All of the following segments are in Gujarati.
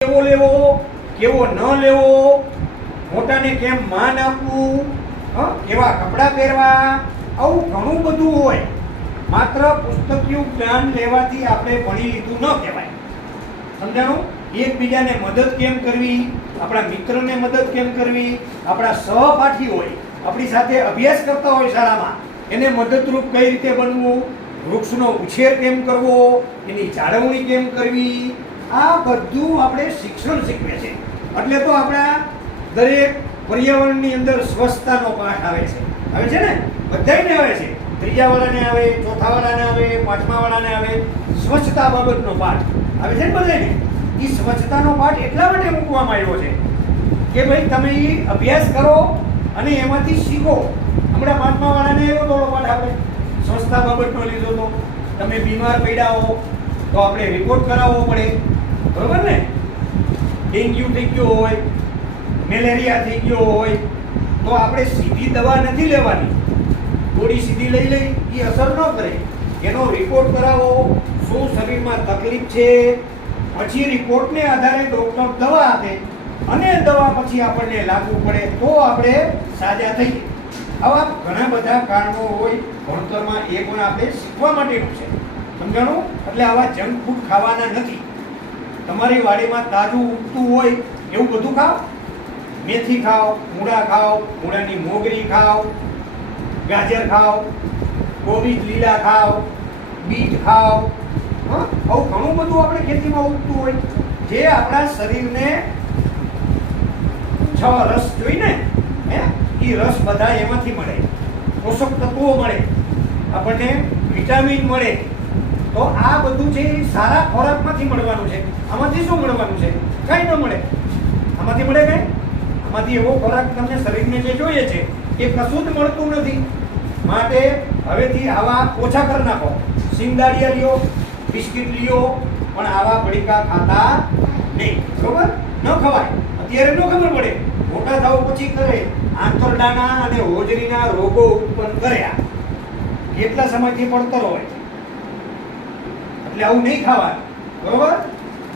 કેવો લેવો, કેવો ન લેવો, મોટાને કેમ માન આપવું, કેવા કપડાં પહેરવા, આવું ઘણું બધું હોય. માત્ર પુસ્તકીય જ્ઞાન લેવાથી આપણે ભણી લીધું ન કહેવાય. સમજાણું? એકબીજાને મદદ કેમ કરવી, આપણા મિત્રને મદદ કેમ કરવી, આપણા સહપાઠી હોય, આપણી સાથે અભ્યાસ કરતા હોય શાળામાં, એને મદદરૂપ કઈ રીતે બનવું, વૃક્ષનો ઉછેર કેમ કરવો, એની જાળવણી કેમ કરવી, આ બધું આપણે શિક્ષણ શીખવે છે. એટલે તો આપણા દરેક પર્યાવરણની અંદર સ્વચ્છતાનો પાઠ આવે છે. આવે છે ને? બધાયને આવે છે. ત્રીજા વાળાને આવે, ચોથા વાળાને આવે, પાંચમા વાળાને આવે. સ્વચ્છતા બાબતનો પાઠ આવે છે ને બધાને. એ સ્વચ્છતાનો પાઠ એટલા માટે મૂકવામાં આવ્યો છે કે ભાઈ તમે એ અભ્યાસ કરો અને એમાંથી શીખો. હમણાં પાંચમા વાળાને એવો થોડો પાઠ આપણે સ્વચ્છતા બાબતનો લીધો તો તમે બીમાર પડ્યા હો તો આપણે રિપોર્ટ કરાવવો પડે, બરોબર ને? ડેન્ગ્યુ થઈ ગયો હોય, મેલેરિયા થઈ ગયો હોય તો આપણે સીધી દવા નથી લેવાની. ગોળી સીધી લઈ એ અસર ન કરે. એનો રિપોર્ટ કરાવો, શું શરીરમાં તકલીફ છે, પછી રિપોર્ટને આધારે ડોક્ટર દવા આપે અને દવા પછી આપણને લાગુ પડે તો આપણે સાજા થઈએ. આવા ઘણા બધા કારણો હોય ભણતરમાં. એ પણ આપણે શીખવા માટેનું છે. સમજાણું? એટલે આવા જંક ફૂડ ખાવાના નથી. તમારી વાડીમાં તાજું ઉગતું હોય એવું બધું ખાઓ. મેથી ખાઓ, મૂળા ખાઓ, મૂળાની મોગરી ખાઓ, ગાજર ખાઓ, કોબીજ લીલા ખાઓ, બીટ ખાઓ. આવું ઘણું બધું આપણે ખેતીમાં ઉગતું હોય જે આપણા શરીરને છ રસ જોઈને એ રસ બધા એમાંથી મળે, પોષક તત્વો મળે, આપણને વિટામિન મળે. તો આ બધું છે એ સારા ખોરાકમાંથી મળવાનું છે. આમાંથી શું મળવાનું છે? કાંઈ ન મળે. આમાંથી મળે કાંઈ? આમાંથી એવો ખોરાક તમને શરીરને જે જોઈએ છે એ કશું જ મળતું નથી. માટે હવેથી આવા ઓછા કરી નાખો. સિંગદાડિયા લ્યો, બિસ્કિટ લ્યો, પણ આવા પડીકા ખાતા નહીં. બરોબર? ન ખવાય. અત્યારે ન ખબર પડે, મોટા થાવ પછી કરે. આંતરડાના અને હોજરીના રોગો ઉત્પન્ન કર્યા કેટલા સમયથી પડતર હોય. એટલે આવું નહીં ખાવાનું. બરોબર?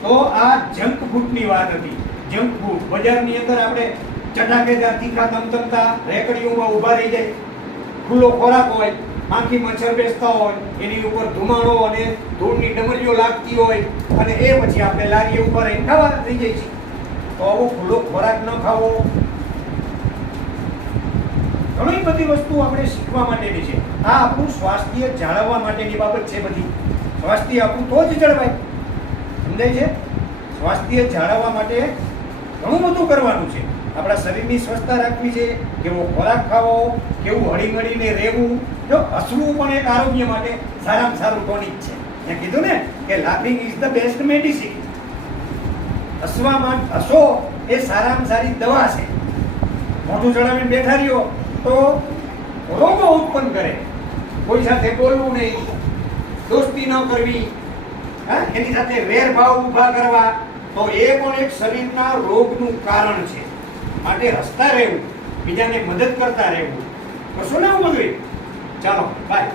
તો આ જંક ફૂડની વાત હતી. જંક ફૂડ બજારની અંદર આપણે ચટાકેદાર તીખા તમતમતા રેકડીઓમાં ઊભા રહી જાય. ખુલ્લો ખોરાક હોય, આંખી મચ્છર બેસતા હોય, એની ઉપર ધુમાડો અને ધૂળની ડમરીઓ લાગતી હોય અને એ પછી આપણે લારીએ ઉપર રહીને ખાવા થઈ જાય છે. તો આવો ખુલ્લો ખોરાક ન ખાવો. ઘણી બધી વસ્તુ આપણે શીખવા માટેની છે. આ આપણું સ્વાસ્થ્ય જાળવવા માટેની બાબત છે. બધી સ્વાસ્થ્ય આપણું તો જ જળવાય. સમજાય છે? સ્વાસ્થ્ય જાળવવા માટે ઘણું બધું કરવાનું છે. આપણા શરીરની સ્વચ્છતા રાખવી છે, કેવો ખોરાક ખાવો, કેવું હળીમળીને રહેવું. જો હસવું પણ એક આરોગ્ય માટે સારામાં સારું ટોનિક છે. મેં કીધું ને કે laughing is the best medicine. હસવામાં હસો એ સારામાં સારી દવા છે. મોઢું ચડાવીને બેઠા રહ્યો તો રોગો ઉત્પન્ન કરે. કોઈ સાથે બોલવું નહીં, દોસ્તી ન કરવી, એની સાથે વેરભાવ ઊભા કરવા, તો એ પણ એક શરીરના રોગનું કારણ છે. માટે હસતા રહેવું, બીજાને મદદ કરતા રહેવું. કશું ને એવું બધું. ચાલો બાય.